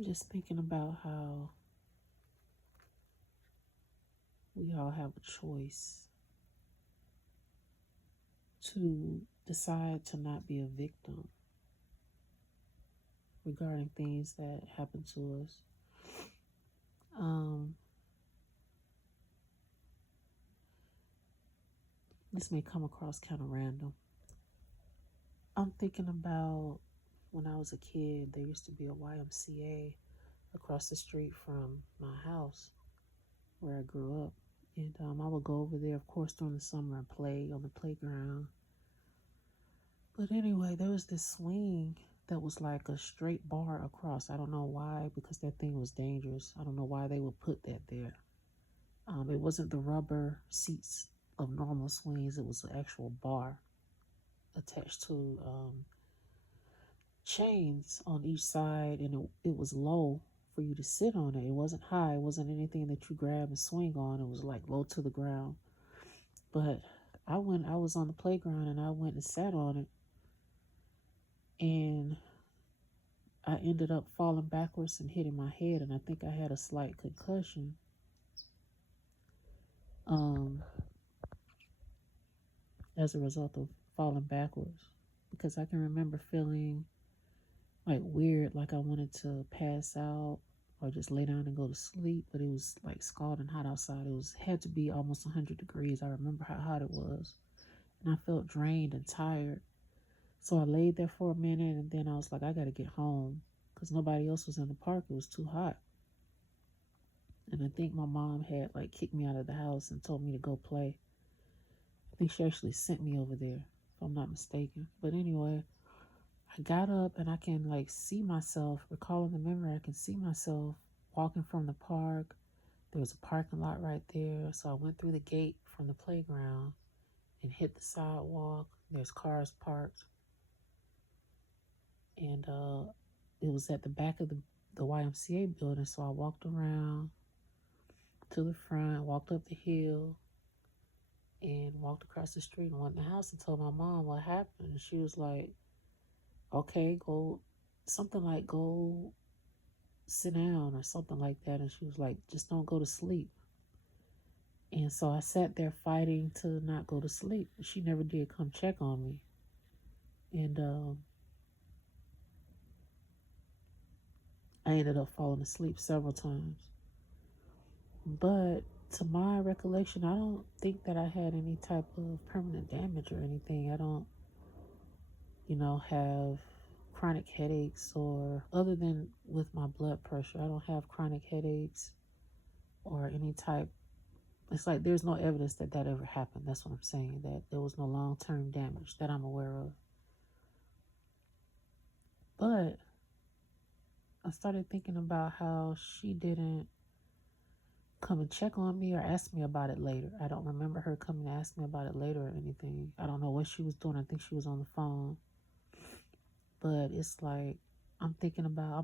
I'm just thinking about how we all have a choice to decide to not be a victim regarding things that happen to us. Um, this may come across kind of random. I'm thinking about when I was a kid, there used to be a YMCA across the street from my house where I grew up. And I would go over there, of course, during the summer and play on the playground. But anyway, there was this swing that was like a straight bar across. I don't know why, because that thing was dangerous. I don't know why they would put that there. It wasn't the rubber seats of normal swings, it was an actual bar attached to chains on each side, and it was low for you to sit on it. It wasn't high, it wasn't anything that you grab and swing on. It was like low to the ground. But I was on the playground and I went and sat on it, and I ended up falling backwards and hitting my head, and I think I had a slight concussion. Um, as a result of falling backwards, because I can remember feeling like weird, like I wanted to pass out or just lay down and go to sleep, but it was like scalding hot outside. It was had to be almost 100 degrees. I remember how hot it was, and I felt drained and tired. So I laid there for a minute, and then I was like, I gotta get home because nobody else was in the park. It was too hot. And I think my mom had like kicked me out of the house and told me to go play. I think she actually sent me over there, if I'm not mistaken. But anyway, I got up and I can like see myself, recalling the memory, I can see myself walking from the park. There was a parking lot right there. So I went through the gate from the playground and hit the sidewalk. There's cars parked. And it was at the back of the YMCA building. So I walked around to the front, walked up the hill, and walked across the street and went in the house and told my mom what happened. And she was like, okay, go, something like go sit down or something like that. And she was like, just don't go to sleep. And so I sat there fighting to not go to sleep. She never did come check on me. And I ended up falling asleep several times. But to my recollection, I don't think that I had any type of permanent damage or anything. I don't, have chronic headaches, or other than with my blood pressure, I don't have chronic headaches or any type. It's like there's no evidence that that ever happened. That's what I'm saying, that there was no long-term damage that I'm aware of. But I started thinking about how she didn't come and check on me or ask me about it later. I don't remember her coming to ask me about it later or anything. I don't know what she was doing. I think she was on the phone. But it's like I'm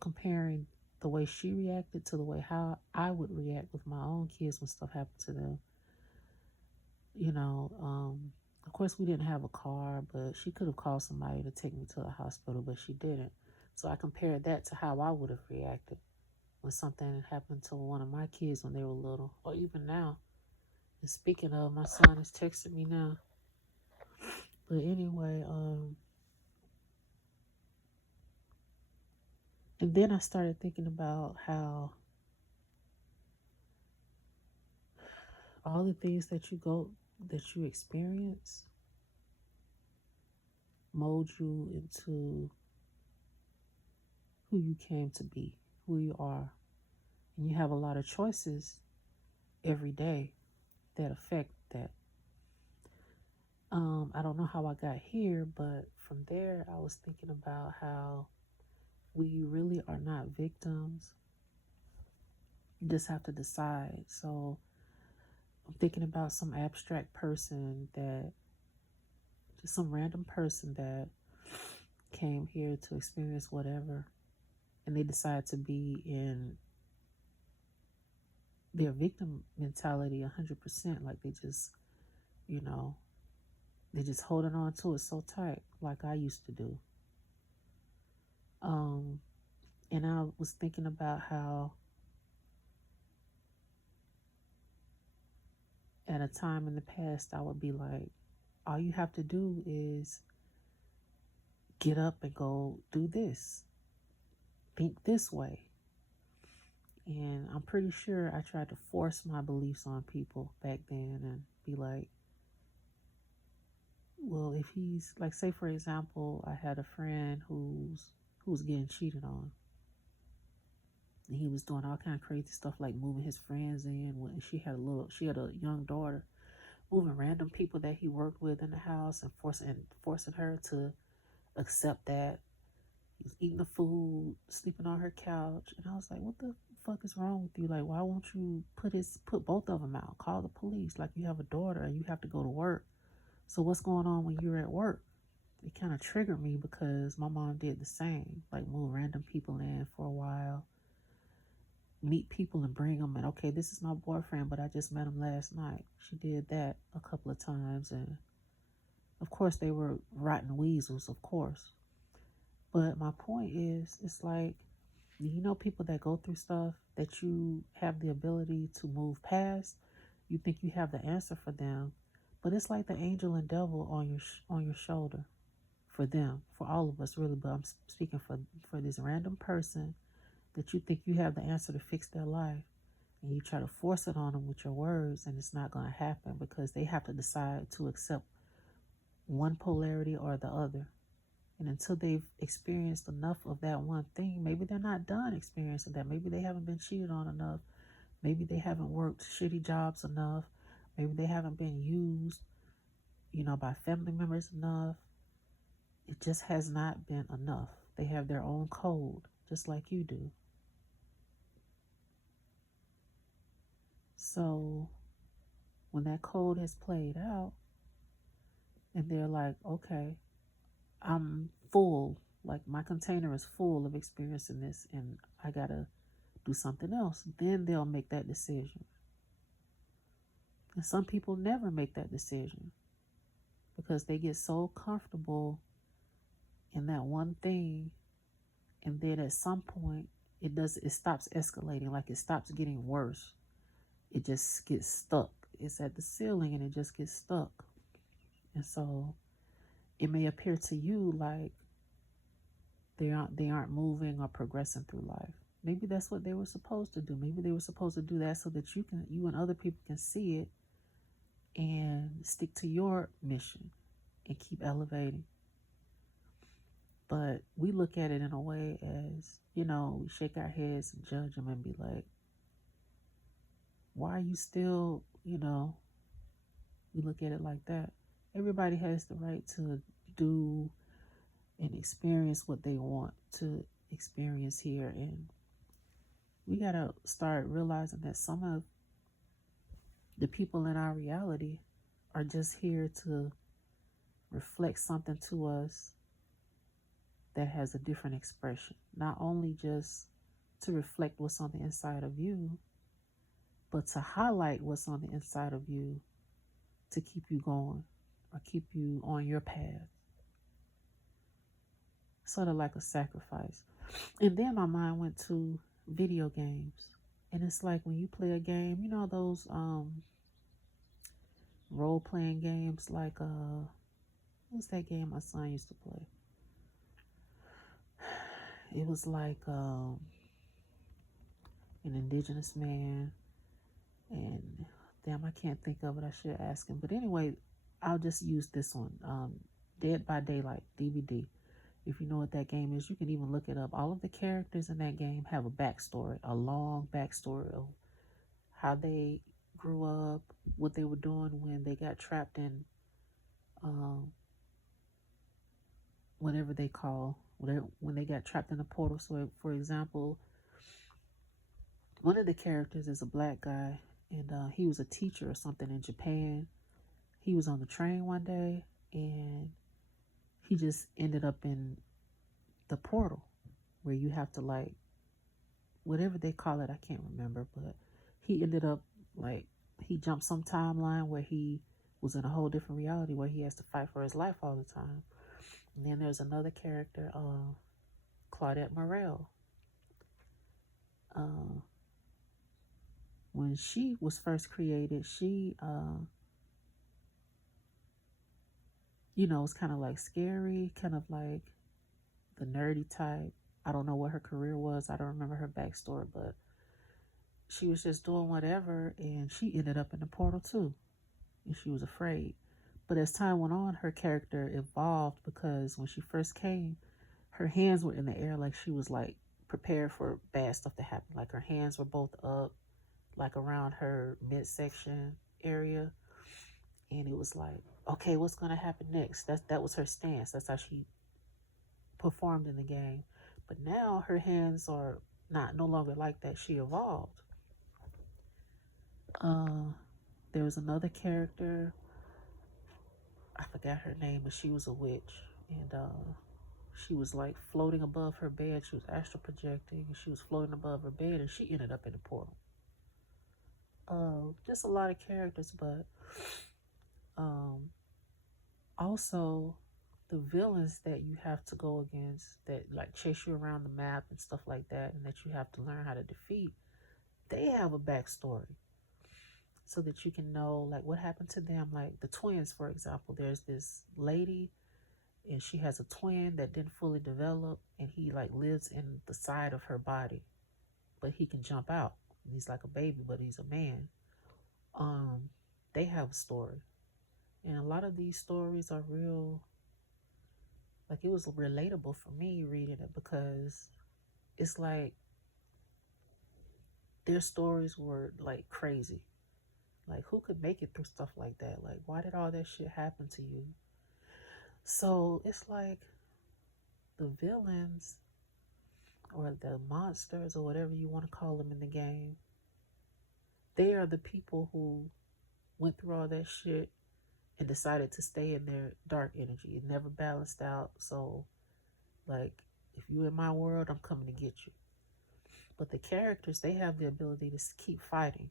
comparing the way she reacted to the way how I would react with my own kids when stuff happened to them. You know, of course we didn't have a car, but she could have called somebody to take me to the hospital, but she didn't. So I compared that to how I would have reacted when something happened to one of my kids when they were little, or even now. And speaking of, my son is texting me now. But anyway, and then I started thinking about how all the things that you experience mold you into who you came to be, who you are. And you have a lot of choices every day that affect that. I don't know how I got here, but from there I was thinking about how we really are not victims. You just have to decide. So I'm thinking about some abstract person that, just some random person that came here to experience whatever, and they decide to be in their victim mentality 100%. Like you know, they just holding on to it so tight, like I used to do. Um, And I was thinking about how at a time in the past I would be like, all you have to do is get up and go do this, think this way. And I'm pretty sure I tried to force my beliefs on people back then and be like, well, if he's like, say for example, I had a friend who's getting cheated on, and he was doing all kind of crazy stuff like moving his friends in when she had a young daughter, moving random people that he worked with in the house and forcing her to accept that. He was eating the food, sleeping on her couch, and I was like, "What the fuck is wrong with you? Like, why won't you put both of them out? Call the police. Like, you have a daughter and you have to go to work. So what's going on when you're at work?" It kind of triggered me because my mom did the same, like move random people in for a while, meet people and bring them, and okay, this is my boyfriend, but I just met him last night. She did that a couple of times, and of course they were rotten weasels, of course. But my point is, it's like, you know, people that go through stuff that you have the ability to move past. You think you have the answer for them, but it's like the angel and devil on your shoulder for them, for all of us really. But I'm speaking for this random person that you think you have the answer to fix their life, and you try to force it on them with your words, and it's not going to happen because they have to decide to accept one polarity or the other. And until they've experienced enough of that one thing, maybe they're not done experiencing that. Maybe they haven't been cheated on enough. Maybe they haven't worked shitty jobs enough. Maybe they haven't been used, by family members enough. It just has not been enough. They have their own code, just like you do. So when that code has played out and they're like, okay, I'm full, like my container is full of experiencing this and I gotta do something else, then they'll make that decision. And some people never make that decision because they get so comfortable in that one thing, and then at some point it stops escalating, like it stops getting worse. It just gets stuck. It's at the ceiling and it just gets stuck. And so it may appear to you like they aren't moving or progressing through life. Maybe that's what they were supposed to do. Maybe they were supposed to do that so that you and other people can see it and stick to your mission and keep elevating. But we look at it in a way as, we shake our heads and judge them and be like, why are you still, we look at it like that. Everybody has the right to do and experience what they want to experience here. And we got to start realizing that some of the people in our reality are just here to reflect something to us that has a different expression. Not only just to reflect what's on the inside of you, but to highlight what's on the inside of you to keep you going or keep you on your path. Sort of like a sacrifice. And then my mind went to video games. And it's like when you play a game, those role playing games like what's that game my son used to play? It was like an indigenous man, and damn, I can't think of it. I should ask him. But anyway, I'll just use this one. Dead by Daylight DVD. If you know what that game is, you can even look it up. All of the characters in that game have a backstory, a long backstory of how they grew up, what they were doing when they got trapped in whatever they call, when they got trapped in a portal. So, for example, one of the characters is a black guy, and he was a teacher or something in Japan. He was on the train one day, and he just ended up in the portal where you have to, like, whatever they call it, I can't remember, but he ended up, like, he jumped some timeline where he was in a whole different reality where he has to fight for his life all the time. And then there's another character, Claudette Morel. Uh, when she was first created, she, was kind of like scary, kind of like the nerdy type. I don't know what her career was. I don't remember her backstory, but she was just doing whatever, and she ended up in the portal too, and she was afraid. But as time went on, her character evolved because when she first came, her hands were in the air like she was like prepared for bad stuff to happen. Like her hands were both up, like around her midsection area, and it was like, okay, what's gonna happen next? That was her stance. That's how she performed in the game. But now her hands are not no longer like that. She evolved. Uh, there was another character. I forgot her name, but she was a witch, and she was like floating above her bed. She was astral projecting, and she was floating above her bed, and she ended up in the portal. Just a lot of characters, but um, also the villains that you have to go against that like chase you around the map and stuff like that, and that you have to learn how to defeat. They have a backstory so that you can know like what happened to them. Like the twins, for example, there's this lady and she has a twin that didn't fully develop, and he like lives in the side of her body, but he can jump out. He's like a baby, but he's a man. Um, they have a story, and a lot of these stories are real. Like it was relatable for me reading it because it's like their stories were like crazy. Like who could make it through stuff like that? Like why did all that shit happen to you? So it's like the villains or the monsters or whatever you want to call them in the game, they are the people who went through all that shit and decided to stay in their dark energy. It never balanced out. So, like, if you in my world, I'm coming to get you. But the characters, they have the ability to keep fighting.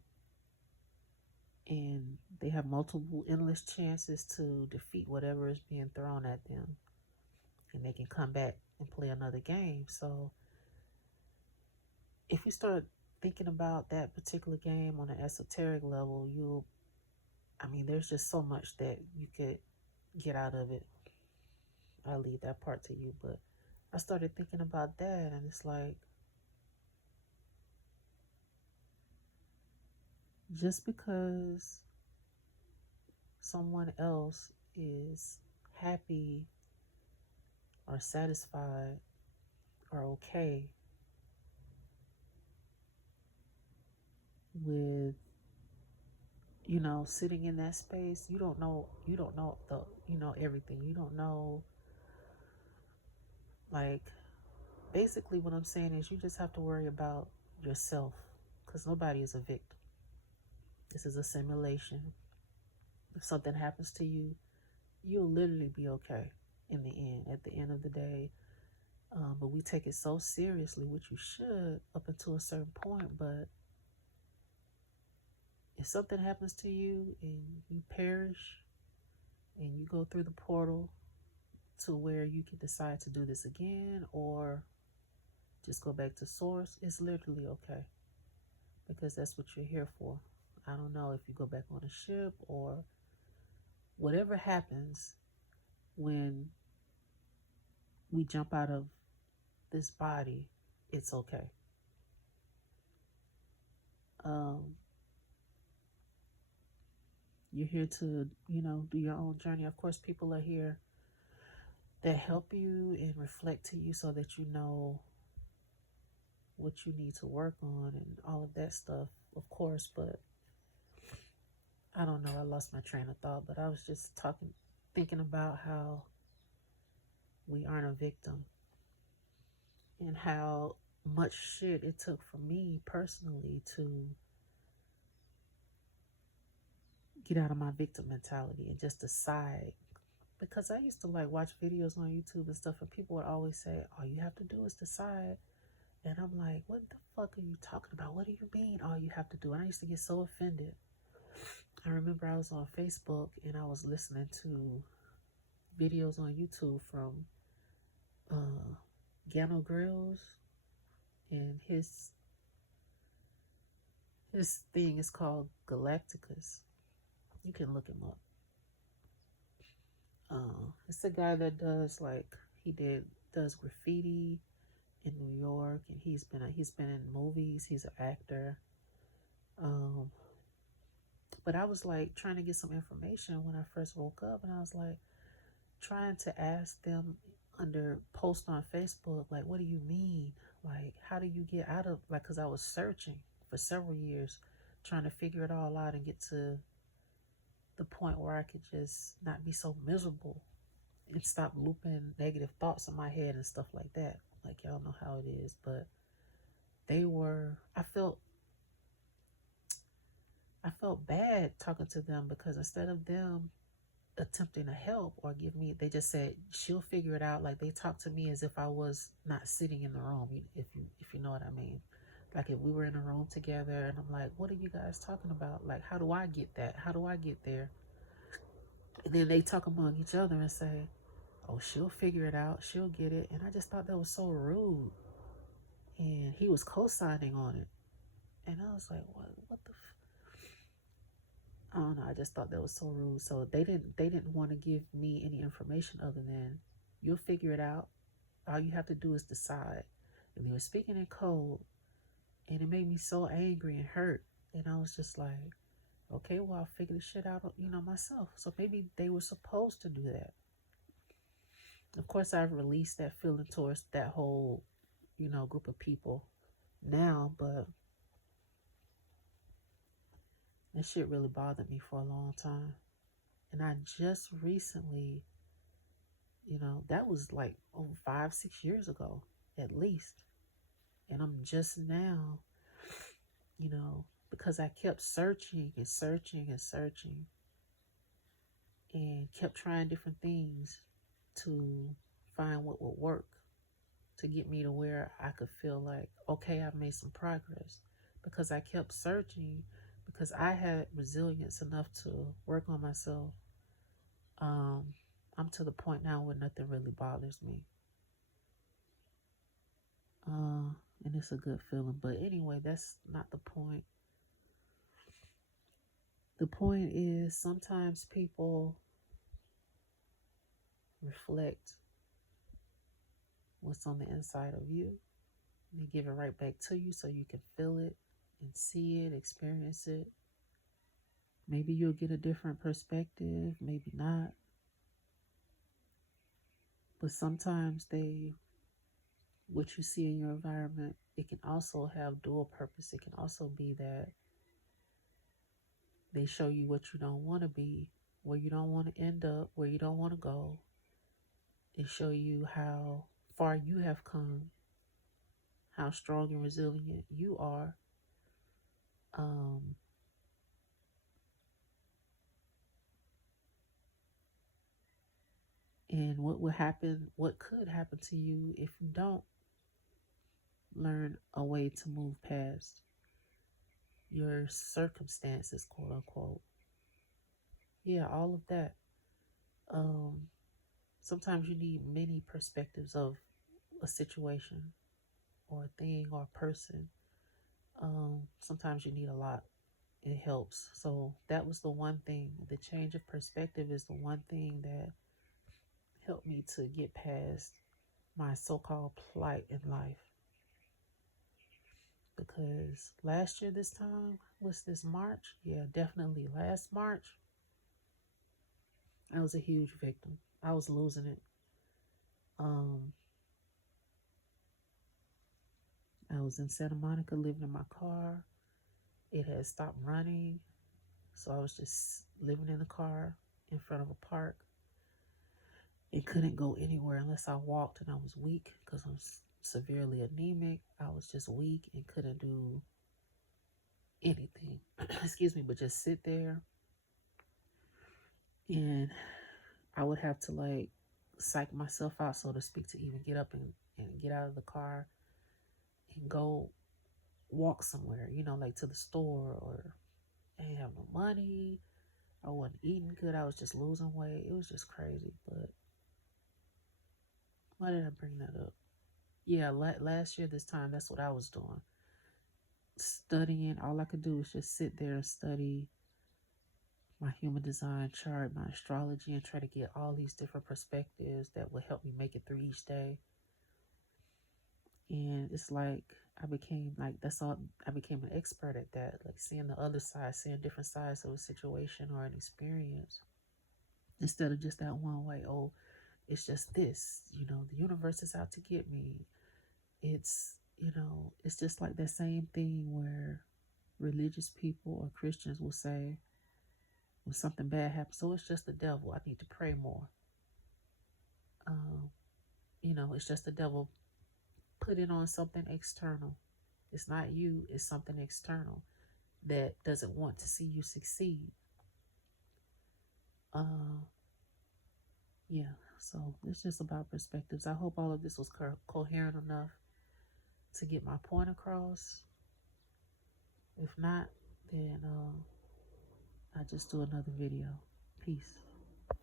And they have multiple, endless chances to defeat whatever is being thrown at them. And they can come back and play another game. So, if you start thinking about that particular game on an esoteric level, there's just so much that you could get out of it. I'll leave that part to you, but I started thinking about that, and it's like, just because someone else is happy or satisfied or okay with sitting in that space, you don't know the everything. You don't know, like, basically what I'm saying is you just have to worry about yourself, because nobody is a victim. This is a simulation. If something happens to you, you'll literally be okay in the end, at the end of the day. But we take it so seriously, which you should up until a certain point. But if something happens to you and you perish and you go through the portal to where you can decide to do this again or just go back to source, it's literally okay, because that's what you're here for. I don't know if you go back on a ship or whatever happens when we jump out of this body, it's okay. Um, you're here to, do your own journey. Of course, people are here that help you and reflect to you so that you know what you need to work on and all of that stuff, of course. But I don't know, I lost my train of thought, but I was just thinking about how we aren't a victim and how much shit it took for me personally to get out of my victim mentality and just decide. Because I used to like watch videos on YouTube and stuff, and people would always say, all you have to do is decide. And I'm like, what the fuck are you talking about? What do you mean all you have to do? And I used to get so offended. I remember I was on Facebook and I was listening to videos on YouTube from Gano Grills, and his His thing is called Galacticus. You can look him up. It's a guy that does like he did does graffiti in New York, and he's been in movies. He's an actor. Um, but I was like trying to get some information when I first woke up, and I was like trying to ask them under post on Facebook, like, what do you mean? Like, how do you get out of like? Because I was searching for several years, trying to figure it all out and get to the point where I could just not be so miserable and stop looping negative thoughts in my head and stuff like that. Like y'all know how it is, but I felt bad talking to them because instead of them attempting to help or give me, they just said she'll figure it out. Like they talked to me as if I was not sitting in the room, if you know what I mean. Like if we were in a room together and I'm like, what are you guys talking about? Like, how do I get that? How do I get there? And then they talk among each other and say, oh, she'll figure it out, she'll get it. And I just thought that was so rude. And he was co-signing on it. And I was like, what the I don't know, I just thought that was so rude. So they didn't want to give me any information other than you'll figure it out. All you have to do is decide. And they were speaking in code, and it made me so angry and hurt. And I was just like, okay, well, I'll figure this shit out, myself. So maybe they were supposed to do that. Of course, I've released that feeling towards that whole, group of people now, but that shit really bothered me for a long time. And I just recently, that was like 5, 6 years ago, at least. And I'm just now, because I kept searching and searching and searching and kept trying different things to find what would work to get me to where I could feel like, okay, I've made some progress. Because I kept searching, because I had resilience enough to work on myself. I'm to the point now where nothing really bothers me. And it's a good feeling. But anyway, that's not the point. The point is sometimes people reflect what's on the inside of you. They give it right back to you so you can feel it and see it, experience it. Maybe you'll get a different perspective, maybe not. But sometimes what you see in your environment, it can also have dual purpose. It can also be that they show you what you don't want to be, where you don't want to end up, where you don't want to go. They show you how far you have come, how strong and resilient you are. And what could happen to you if you don't learn a way to move past your circumstances, quote unquote. Yeah, all of that. Um, Sometimes you need many perspectives of a situation or a thing or a person. Sometimes you need a lot. It helps. So that was the one thing. The change of perspective is the one thing that helped me to get past my so-called plight in life. Because last year this time, was this March? Yeah, definitely last March, I was a huge victim. I was losing it. Um, I was in Santa Monica living in my car. It had stopped running, so I was just living in the car in front of a park. It couldn't go anywhere unless I walked, and I was weak because I'm severely anemic. I was just weak and couldn't do anything. Excuse me, but just sit there, and I would have to like psych myself out, so to speak, to even get up and get out of the car and go walk somewhere, like to the store, or I didn't have no money. I wasn't eating good. I was just losing weight. It was just crazy. But why did I bring that up? Yeah, last year this time, that's what I was doing. studying. All I could do was just sit there and study my human design chart, my astrology, and try to get all these different perspectives that would help me make it through each day. And it's like I became like that's all I became an expert at that, like seeing the other side, seeing different sides of a situation or an experience instead of just that one way. Oh, it's just this, the universe is out to get me. It's just like that same thing where religious people or Christians will say when something bad happens, so it's just the devil. I need to pray more. Um, it's just the devil putting on something external. It's not you, it's something external that doesn't want to see you succeed. Yeah, so it's just about perspectives. I hope all of this was coherent enough to get my point across. If not, then I just do another video. Peace.